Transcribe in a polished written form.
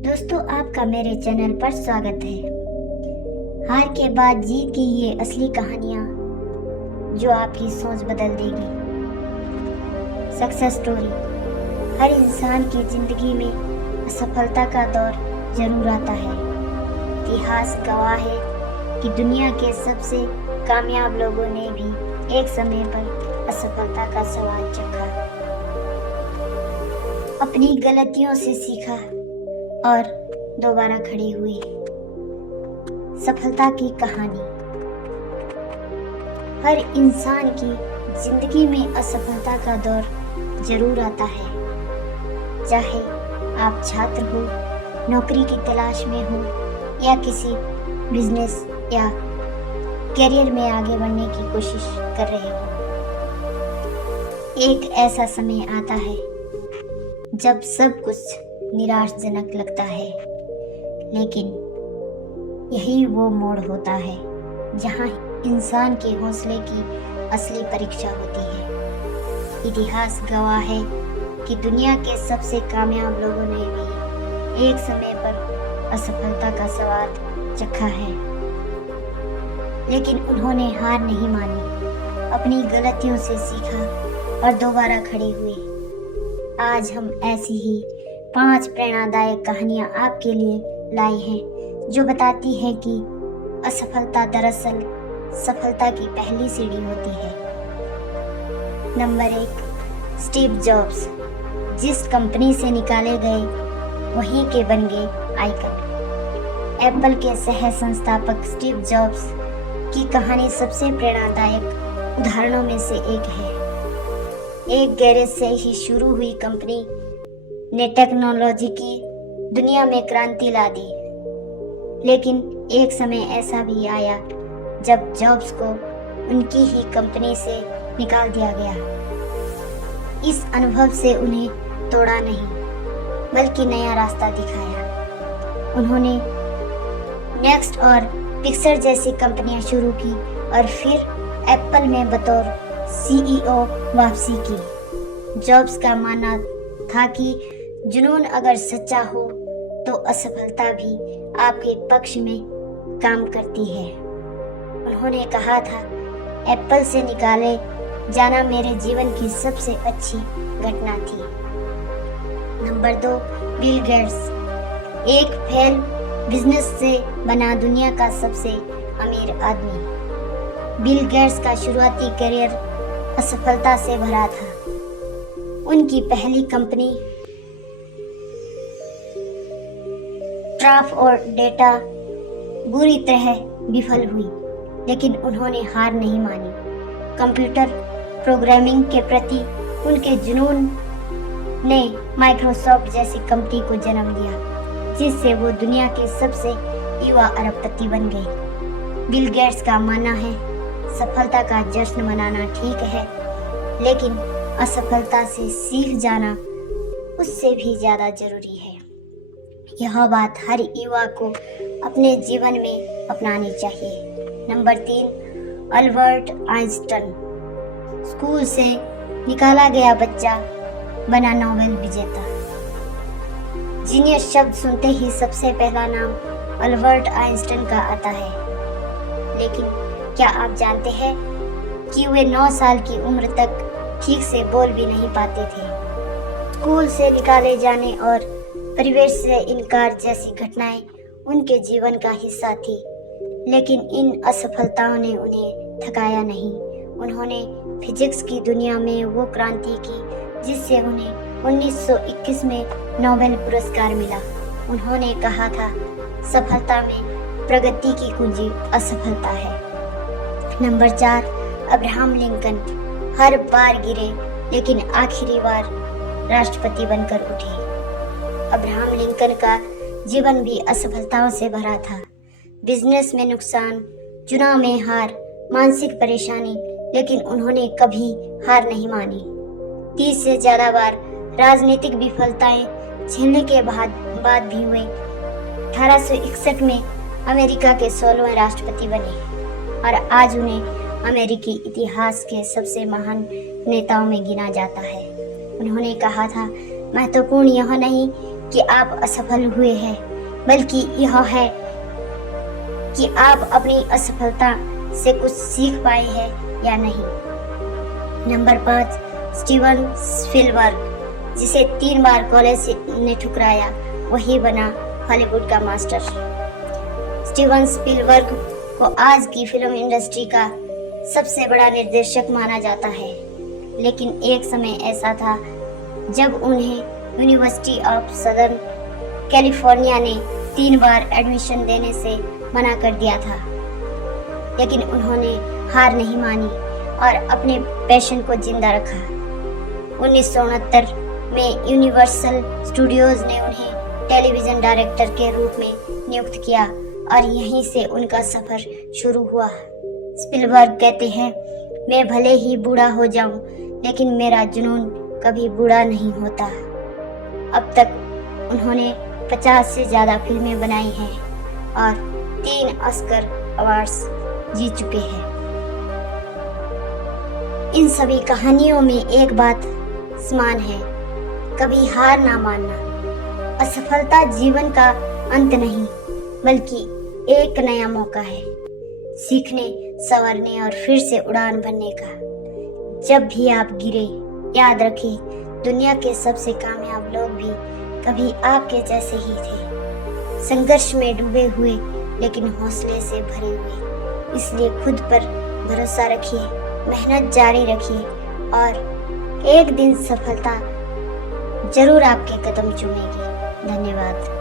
दोस्तों, आपका मेरे चैनल पर स्वागत है। हार के बाद जीत की ये असली कहानियाँ जो आपकी सोच बदल देगी। Success story. हर इंसान की जिंदगी में असफलता का दौर जरूर आता है। इतिहास गवाह है कि दुनिया के सबसे कामयाब लोगों ने भी एक समय पर असफलता का स्वाद चखा, अपनी गलतियों से सीखा और दोबारा खड़े हुए। सफलता की कहानी। हर इंसान की जिंदगी में असफलता का दौर जरूर आता है। चाहे आप छात्र हो, नौकरी की तलाश में हो या किसी बिजनेस या करियर में आगे बढ़ने की कोशिश कर रहे हो। एक ऐसा समय आता है जब सब कुछ निराशाजनक लगता है, लेकिन यही वो मोड़ होता है जहां इंसान के हौसले की असली परीक्षा होती है। इतिहास गवाह है कि दुनिया के सबसे कामयाब लोगों ने भी एक समय पर असफलता का स्वाद चखा है, लेकिन उन्होंने हार नहीं मानी, अपनी गलतियों से सीखा और दोबारा खड़े हुए। आज हम ऐसी ही 5 प्रेरणादायक कहानियां आपके लिए लाई हैं जो बताती है कि असफलता दरअसल सफलता की पहली सीढ़ी होती है। Number 1, Steve jobs. जिस कंपनी से निकाले गए वहीं के बन गए आइकन। एप्पल के सह संस्थापक स्टीव जॉब्स की कहानी सबसे प्रेरणादायक उदाहरणों में से एक है। एक गैरेज से ही शुरू हुई कंपनी ने टेक्नोलॉजी की दुनिया में क्रांति ला दी, लेकिन एक समय ऐसा भी आया जब जॉब्स को उनकी ही कंपनी से निकाल दिया गया। इस अनुभव से उन्हें तोड़ा नहीं, बल्कि नया रास्ता दिखाया। उन्होंने नेक्स्ट और पिक्सर जैसी कंपनियां शुरू की और फिर एप्पल में बतौर सीईओ वापसी की। जॉब्स का मानना था कि जुनून अगर सच्चा हो तो असफलता भी आपके पक्ष में काम करती है। उन्होंने कहा था, एप्पल से निकाले जाना मेरे जीवन की सबसे अच्छी घटना थी। Number 2, Bill Gates. एक फेल बिजनेस से बना दुनिया का सबसे अमीर आदमी। बिल गेट्स का शुरुआती करियर असफलता से भरा था। उनकी पहली कंपनी ट्राफ और डेटा बुरी तरह विफल हुई, लेकिन उन्होंने हार नहीं मानी। कंप्यूटर प्रोग्रामिंग के प्रति उनके जुनून ने माइक्रोसॉफ्ट जैसी कंपनी को जन्म दिया, जिससे वो दुनिया के सबसे युवा अरबपति बन गए। बिल गेट्स का मानना है, सफलता का जश्न मनाना ठीक है, लेकिन असफलता से सीख जाना उससे भी ज्यादा जरूरी है। यह बात हर युवा को अपने जीवन में अपनानी चाहिए। Number 3, Albert Einstein. स्कूल से निकाला गया बच्चा बना नोबेल विजेता। जीनियस शब्द सुनते ही सबसे पहला नाम अल्बर्ट आइंस्टाइन का आता है, लेकिन क्या आप जानते हैं कि वे 9 साल की उम्र तक ठीक से बोल भी नहीं पाते थे। स्कूल से निकाले जाने और परिवेश से इनकार जैसी घटनाएं उनके जीवन का हिस्सा थी, लेकिन इन असफलताओं ने उन्हें थकाया नहीं। उन्होंने फिजिक्स की दुनिया में वो क्रांति की जिससे उन्हें 1921 में नोबेल पुरस्कार मिला। उन्होंने कहा था, सफलता में प्रगति की कुंजी असफलता है। Number 4, Abraham Lincoln. हर बार गिरे, लेकिन आखिरी बार राष्ट्रपति बनकर उठे। अब्राहम लिंकन का जीवन भी असफलताओं से भरा था। बिजनेस में नुकसान, चुनाव में हार, मानसिक परेशानी, लेकिन उन्होंने कभी हार नहीं मानी। 30 से ज्यादा बार राजनीतिक विफलताएं झेलने के बाद भी वे 1861 में अमेरिका के 16वें राष्ट्रपति बने और आज उन्हें अमेरिकी इतिहास के सबसे महान नेताओं में गिना जाता है। उन्होंने कहा था, महत्वपूर्ण यह नहीं कि आप असफल हुए हैं, बल्कि यह है कि आप अपनी असफलता से कुछ सीख पाए हैं या नहीं। नंबर 5, स्टीवन स्पिलबर्ग, जिसे 3 बार कॉलेज ने ठुकराया, वही बना हॉलीवुड का मास्टर। स्टीवन स्पिलबर्ग को आज की फिल्म इंडस्ट्री का सबसे बड़ा निर्देशक माना जाता है, लेकिन एक समय ऐसा था जब उन्हें यूनिवर्सिटी ऑफ सदर्न कैलिफोर्निया ने 3 बार एडमिशन देने से मना कर दिया था, लेकिन उन्होंने हार नहीं मानी और अपने पैशन को जिंदा रखा। 1969 में यूनिवर्सल स्टूडियोज ने उन्हें टेलीविजन डायरेक्टर के रूप में नियुक्त किया और यहीं से उनका सफर शुरू हुआ। स्पिलबर्ग कहते हैं, मैं भले ही बूढ़ा हो जाऊं, लेकिन मेरा जुनून कभी बूढ़ा नहीं होता। अब तक उन्होंने 50 से ज़्यादा फिल्में बनाई हैं और 3 ऑस्कर अवार्ड्स जीत चुके हैं। इन सभी कहानियों में एक बात समान है, कभी हार ना मानना। असफलता जीवन का अंत नहीं, बल्कि एक नया मौका है सीखने, संवरने और फिर से उड़ान भरने का। जब भी आप गिरे, याद रखें, दुनिया के सबसे कामयाब लोग भी कभी आपके जैसे ही थे, संघर्ष में डूबे हुए लेकिन हौसले से भरे हुए। इसलिए खुद पर भरोसा रखिए, मेहनत जारी रखिए और एक दिन सफलता जरूर आपके कदम चूमेगी। धन्यवाद।